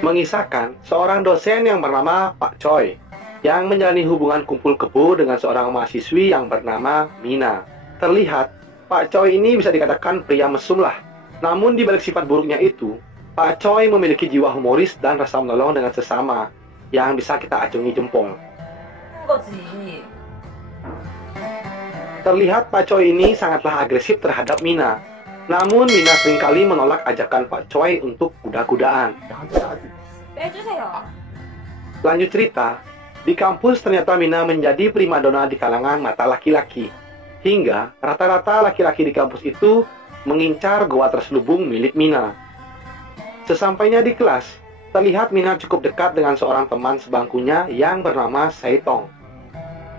Mengisahkan seorang dosen yang bernama Pak Choi yang menjalani hubungan kumpul kebo dengan seorang mahasiswi yang bernama Mina. Terlihat, Pak Choi ini bisa dikatakan pria mesum lah. Namun di balik sifat buruknya itu, Pak Choi memiliki jiwa humoris dan rasa menolong dengan sesama yang bisa kita acungi jempol. 거지. Terlihat Pak Choi ini sangatlah agresif terhadap Mina. Namun Mina seringkali menolak ajakan Pak Choi untuk kuda-kudaan. 빼주세요. Lanjut cerita, di kampus ternyata Mina menjadi primadona di kalangan mata laki-laki. Hingga rata-rata laki-laki di kampus itu mengincar goa terselubung milik Mina. Sesampainya di kelas, terlihat Mina cukup dekat dengan seorang teman sebangkunya yang bernama Saitong.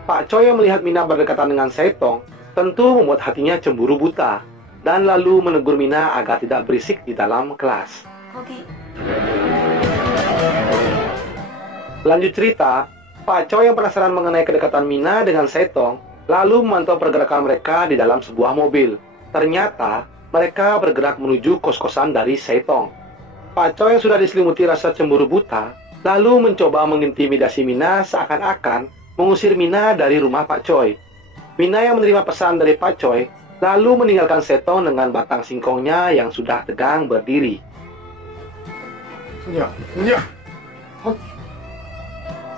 Pak Choi yang melihat Mina berdekatan dengan Saitong tentu membuat hatinya cemburu buta dan lalu menegur Mina agar tidak berisik di dalam kelas. 거기. Lanjut cerita, Pak Choi yang penasaran mengenai kedekatan Mina dengan Saitong lalu memantau pergerakan mereka di dalam sebuah mobil. Ternyata mereka bergerak menuju kos-kosan dari Saitong. Pak Choi yang sudah diselimuti rasa cemburu buta lalu mencoba mengintimidasi Mina seakan-akan mengusir Mina dari rumah Pak Choi. Mina yang menerima pesan dari Pak Choi lalu meninggalkan Saitong dengan batang singkongnya yang sudah tegang berdiri.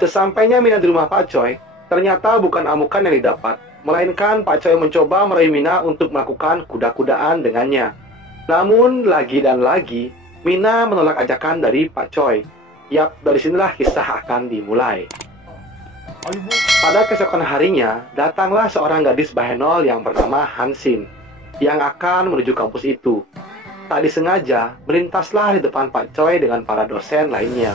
Sesampainya Mina di rumah Pak Choi, ternyata bukan amukan yang didapat, melainkan Pak Choi mencoba meraih Mina untuk melakukan kuda-kudaan dengannya. Namun lagi dan lagi, Mina menolak ajakan dari Pak Choi. Yap, dari sinilah kisah akan dimulai. Pada keesokan harinya, datanglah seorang gadis Bahenol yang bernama Hansin, yang akan menuju kampus itu. Tak disengaja, melintaslah di depan Pak Choi dengan para dosen lainnya.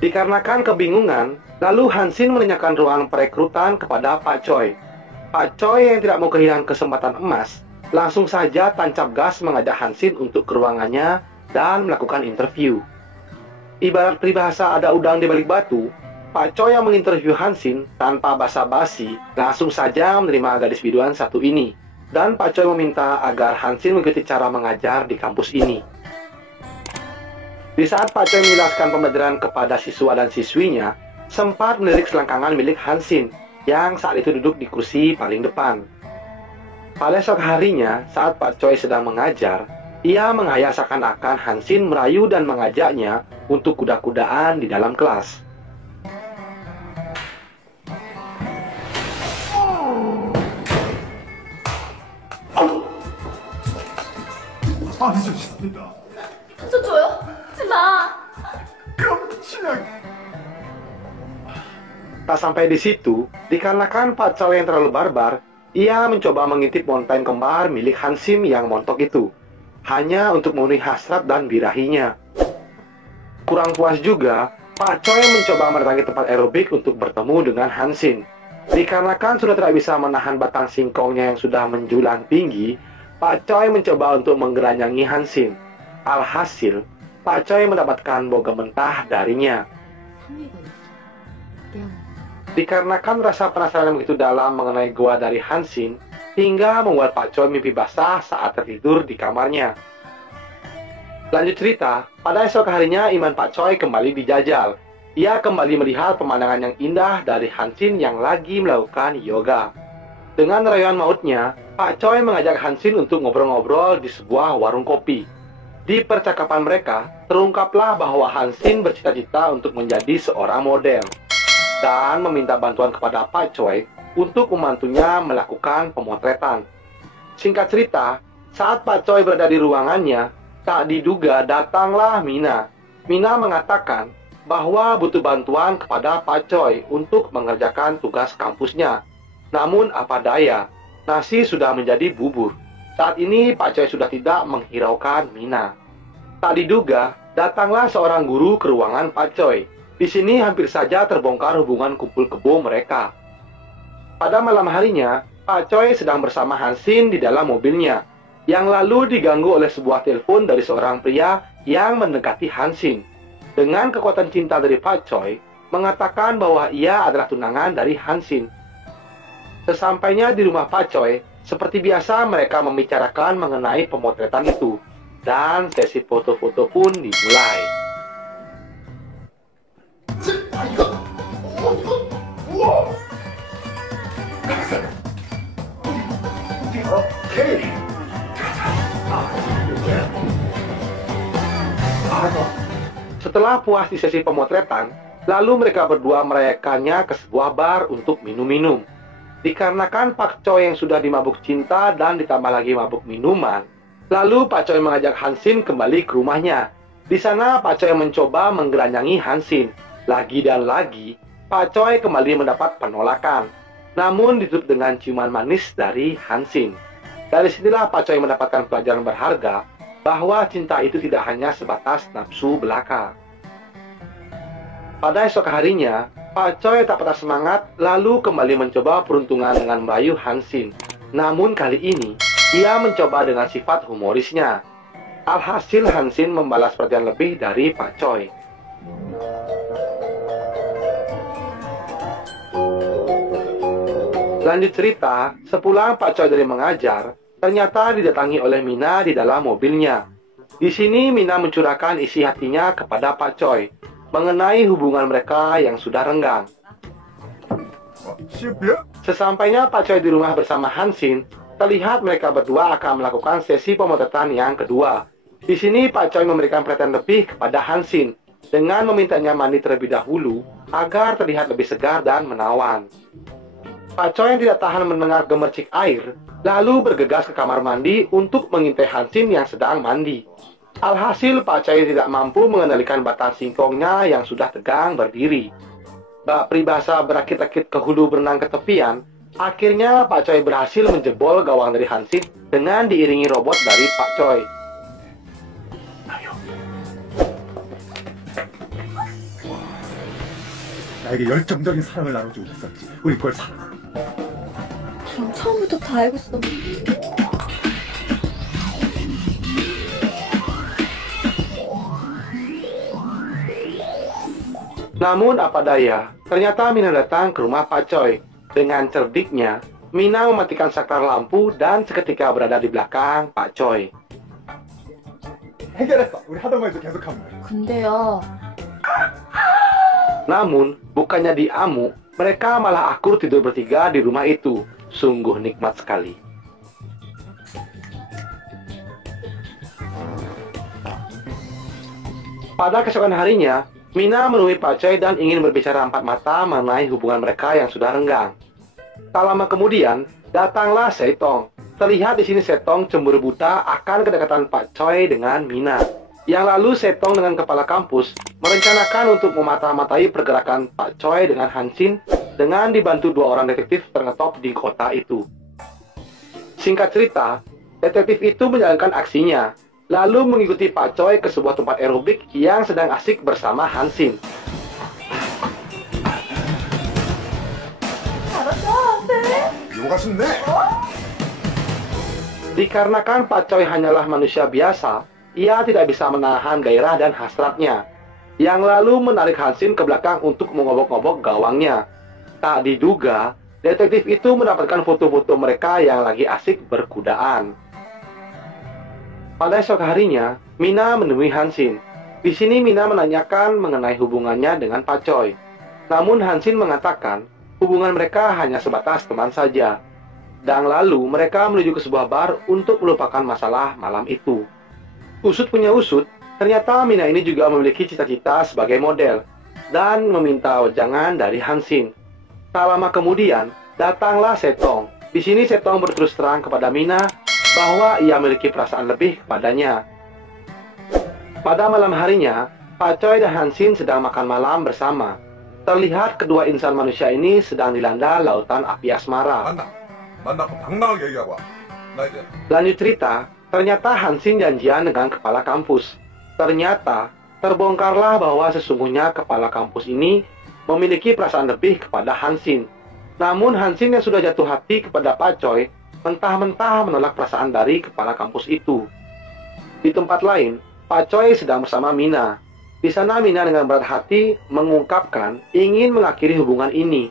Dikarenakan kebingungan, lalu Hansin menanyakan ruangan perekrutan kepada Pak Choi. Pak Choi yang tidak mau kehilangan kesempatan emas, langsung saja tancap gas mengajak Hansin untuk ke ruangannya dan melakukan interview. Ibarat peribahasa ada udang di balik batu, Pak Choi yang menginterview Hansin tanpa basa-basi langsung saja menerima gadis biduan satu ini. Dan Pak Choi meminta agar Hansin mengikuti cara mengajar di kampus ini. Di saat Pak Choi menjelaskan pembelajaran kepada siswa dan siswinya, sempat melirik selangkangan milik Hansin yang saat itu duduk di kursi paling depan. Pada esok harinya, saat Pak Choi sedang mengajar, ia menghayal seakan-akan Hansin merayu dan mengajaknya untuk kuda-kudaan di dalam kelas. 저줘요? 하지마. Tak sampai di situ, dikarenakan Pak Choi yang terlalu barbar, ia mencoba mengintip montagne kembar milik Hansin yang montok itu, hanya untuk memenuhi hasrat dan birahinya. Kurang puas juga, Pak Choi mencoba mendatangi tempat aerobik untuk bertemu dengan Hansin. Dikarenakan sudah tidak bisa menahan batang singkongnya yang sudah menjulang tinggi, Pak Choi mencoba untuk menggeranyangi Hansin. Alhasil, Pak Choi mendapatkan boga mentah darinya. Dikarenakan rasa penasaran yang begitu dalam mengenai goa dari Hansin, hingga membuat Pak Choi mimpi basah saat tertidur di kamarnya. Lanjut cerita, pada esok harinya iman Pak Choi kembali dijajal. Ia kembali melihat pemandangan yang indah dari Hansin yang lagi melakukan yoga. Dengan rayuan mautnya, Pak Choi mengajak Hansin untuk ngobrol-ngobrol di sebuah warung kopi. Di percakapan mereka, terungkaplah bahwa Hansin bercita-cita untuk menjadi seorang model dan meminta bantuan kepada Pak Choi untuk membantunya melakukan pemotretan. Singkat cerita, saat Pak Choi berada di ruangannya, tak diduga datanglah Mina. Mina mengatakan bahwa butuh bantuan kepada Pak Choi untuk mengerjakan tugas kampusnya. Namun apa daya, nasi sudah menjadi bubur. Saat ini Pak Choi sudah tidak menghiraukan Mina. Tak diduga, datanglah seorang guru ke ruangan Pak Choi. Di sini hampir saja terbongkar hubungan kumpul kebo mereka. Pada malam harinya, Pak Choi sedang bersama Hansin di dalam mobilnya. yang lalu diganggu oleh sebuah telepon dari seorang pria yang mendekati Hansin. Dengan kekuatan cinta dari Pak Choi, mengatakan bahwa ia adalah tunangan dari Hansin. Sesampainya di rumah Pak Choi, seperti biasa mereka membicarakan mengenai pemotretan itu, dan sesi foto-foto pun dimulai. Setelah puas di sesi pemotretan, lalu mereka berdua merayakannya ke sebuah bar untuk minum-minum. Dikarenakan Pak Choi yang sudah dimabuk cinta dan ditambah lagi mabuk minuman, lalu Pak Choi mengajak Hansin kembali ke rumahnya. Di sana Pak Choi mencoba menggeranjangi Hansin. Lagi dan lagi, Pak Choi kembali mendapat penolakan. Namun ditutup dengan ciuman manis dari Hansin. Dari sinilah Pak Choi mendapatkan pelajaran berharga bahwa cinta itu tidak hanya sebatas nafsu belaka. Pada esok harinya, Pak Choi tak patah semangat lalu kembali mencoba peruntungan dengan merayu Hansin. Namun kali ini, ia mencoba dengan sifat humorisnya. Alhasil Hansin membalas perhatian lebih dari Pak Choi. Lanjut cerita, sepulang Pak Choi dari mengajar, ternyata didatangi oleh Mina di dalam mobilnya. Di sini Mina mencurahkan isi hatinya kepada Pak Choi mengenai hubungan mereka yang sudah renggang. Sesampainya Pak Choi di rumah bersama Hansin, terlihat mereka berdua akan melakukan sesi pemotretan yang kedua. Di sini Pak Choi memberikan perhatian lebih kepada Hansin dengan memintanya mandi terlebih dahulu agar terlihat lebih segar dan menawan. Pak Choi yang tidak tahan mendengar gemercik air, lalu bergegas ke kamar mandi untuk mengintai Hansin yang sedang mandi. Alhasil Pak Choi tidak mampu mengendalikan batang singkongnya yang sudah tegang berdiri. Bak peribahasa berakit-akit ke hulu berenang ke tepian, akhirnya Pak Choi berhasil menjebol gawang dari Hansin dengan diiringi robot dari Pak Choi. 나에게 열정적인 사랑을 나눠주고 있었지. 우리 그걸 사랑. 그럼 처음부터 다 알고 있었는데. Namun apa daya, ternyata Mina datang ke rumah Pak Choi. Dengan cerdiknya, Mina mematikan saklar lampu dan seketika berada di belakang Pak Choi. 해결했어. 우리 하던 거 이제 계속하면 돼. 근데요. Namun, bukannya diamuk, mereka malah akur tidur bertiga di rumah itu. Sungguh nikmat sekali. Pada keesokan harinya, Mina menemui Pak Choi dan ingin berbicara empat mata mengenai hubungan mereka yang sudah renggang. Tak lama kemudian, datanglah Setong. Terlihat di sini Setong cemburu buta akan kedekatan Pak Choi dengan Mina. Yang lalu Setong dengan kepala kampus merencanakan untuk memata-matai pergerakan Pak Choi dengan Hansin dengan dibantu dua orang detektif terngetop di kota itu. Singkat cerita, detektif itu menjalankan aksinya, lalu mengikuti Pak Choi ke sebuah tempat aerobik yang sedang asik bersama Hansin. 요가 쉽네. Dikarenakan Pak Choi hanyalah manusia biasa, ia tidak bisa menahan gairah dan hasratnya, yang lalu menarik Hansin ke belakang untuk mengobok-ngobok gawangnya. Tak diduga, detektif itu mendapatkan foto-foto mereka yang lagi asik berkudaan. Pada esok harinya, Mina menemui Hansin. Di sini Mina menanyakan mengenai hubungannya dengan Pak Choi. Namun Hansin mengatakan hubungan mereka hanya sebatas teman saja. Dan lalu mereka menuju ke sebuah bar untuk melupakan masalah malam itu. Usut punya usut, ternyata Mina ini juga memiliki cita-cita sebagai model dan meminta wejangan dari Hansin. Tak lama kemudian, datanglah Setong. Di sini Setong berterus terang kepada Mina bahwa ia memiliki perasaan lebih kepadanya. Pada malam harinya, Pak Choi dan Hansin sedang makan malam bersama. Terlihat kedua insan manusia ini sedang dilanda lautan api asmara. 만나고 당당하게 얘기하고 와. 나 이제 Lanjut cerita, ternyata Hansin janjian dengan kepala kampus. Ternyata, terbongkarlah bahwa sesungguhnya kepala kampus ini memiliki perasaan lebih kepada Hansin. Namun Hansin yang sudah jatuh hati kepada Pak Choi mentah-mentah menolak perasaan dari kepala kampus itu. Di tempat lain, Pak Choi sedang bersama Mina. Di sana Mina dengan berat hati mengungkapkan ingin mengakhiri hubungan ini,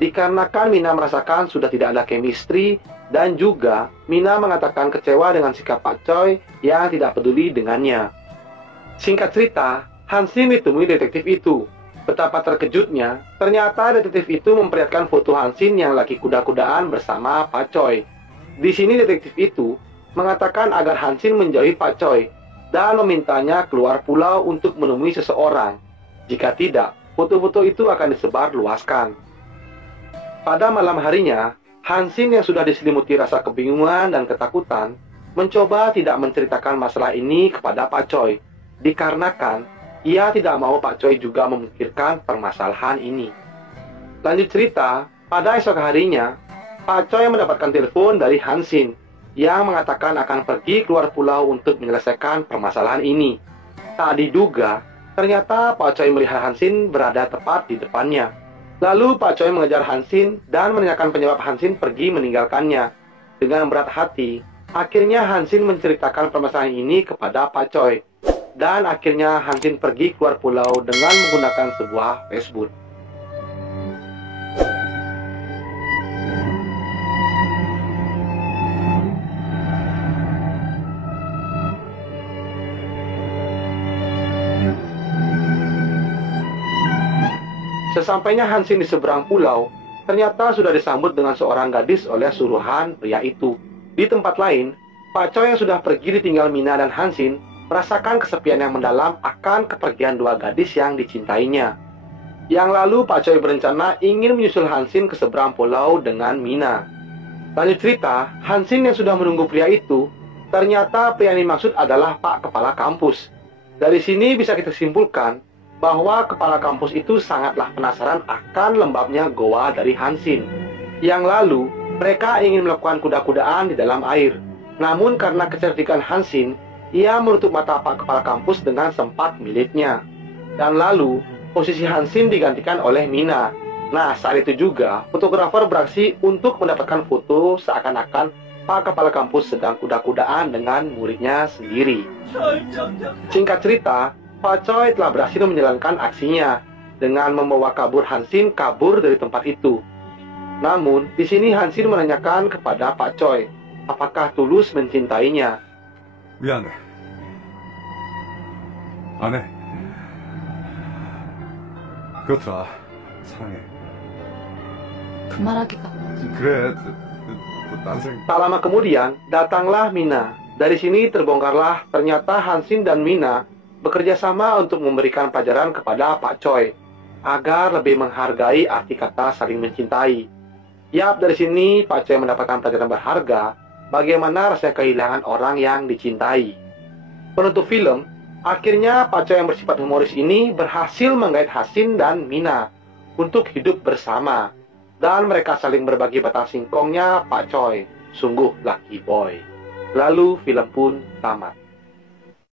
dikarenakan Mina merasakan sudah tidak ada chemistry, dan juga Mina mengatakan kecewa dengan sikap Pak Choi yang tidak peduli dengannya. Singkat cerita, Hansin ditemui detektif itu. Betapa terkejutnya, ternyata detektif itu memperlihatkan foto Hansin yang lagi kuda-kudaan bersama Pak Choi. Di sini detektif itu mengatakan agar Hansin menjauhi Pak Choi dan memintanya keluar pulau untuk menemui seseorang. Jika tidak, foto-foto itu akan disebar luaskan. Pada malam harinya, Hansin yang sudah diselimuti rasa kebingungan dan ketakutan mencoba tidak menceritakan masalah ini kepada Pak Choi, dikarenakan ia tidak mau Pak Choi juga memikirkan permasalahan ini. Lanjut cerita, pada esok harinya, Pak Choi mendapatkan telepon dari Hansin yang mengatakan akan pergi keluar pulau untuk menyelesaikan permasalahan ini. Tak diduga, ternyata Pak Choi melihat Hansin berada tepat di depannya. Lalu Pak Choi mengejar Hansin dan menanyakan penyebab Hansin pergi meninggalkannya. Dengan berat hati, akhirnya Hansin menceritakan permasalahan ini kepada Pak Choi. Dan akhirnya Hansin pergi keluar pulau dengan menggunakan sebuah raceboat. Sesampainya Hansin di seberang pulau, ternyata sudah disambut dengan seorang gadis oleh suruhan pria itu. Di tempat lain, Pak Choi yang sudah pergi ditinggal Mina dan Hansin merasakan kesepian yang mendalam akan kepergian dua gadis yang dicintainya. Yang lalu Pak Choi berencana ingin menyusul Hansin ke seberang pulau dengan Mina. Lanjut cerita, Hansin yang sudah menunggu pria itu, ternyata pria yang dimaksud adalah Pak Kepala Kampus. Dari sini bisa kita simpulkan bahwa Kepala Kampus itu sangatlah penasaran akan lembabnya goa dari Hansin. Yang lalu, mereka ingin melakukan kuda-kudaan di dalam air. Namun karena kecerdikan Hansin, ia menutup mata Pak Kepala Kampus dengan sempat miliknya. Dan lalu, posisi Hansin digantikan oleh Mina. Nah, saat itu juga, fotografer beraksi untuk mendapatkan foto seakan-akan Pak Kepala Kampus sedang kuda-kudaan dengan muridnya sendiri. Singkat cerita, Pak Choi telah berhasil menjalankan aksinya dengan membawa kabur Hansin kabur dari tempat itu. Namun, di sini Hansin menanyakan kepada Pak Choi, apakah tulus mencintainya. 미안해. 안 해. 그렇더라. 사랑해. 그 말하기가. 그래. 난생. Tak lama kemudian, datanglah Mina. Dari sini terbongkarlah ternyata Hansin dan Mina bekerja sama untuk memberikan pelajaran kepada Pak Choi agar lebih menghargai arti kata saling mencintai. Yap, dari sini Pak Choi mendapatkan pelajaran berharga bagaimana rasanya kehilangan orang yang dicintai. Penutup film, akhirnya Pak Choi yang bersifat humoris ini berhasil menggait Hansin dan Mina untuk hidup bersama. Dan mereka saling berbagi batang singkongnya Pak Choi. Sungguh lucky boy. Lalu film pun tamat.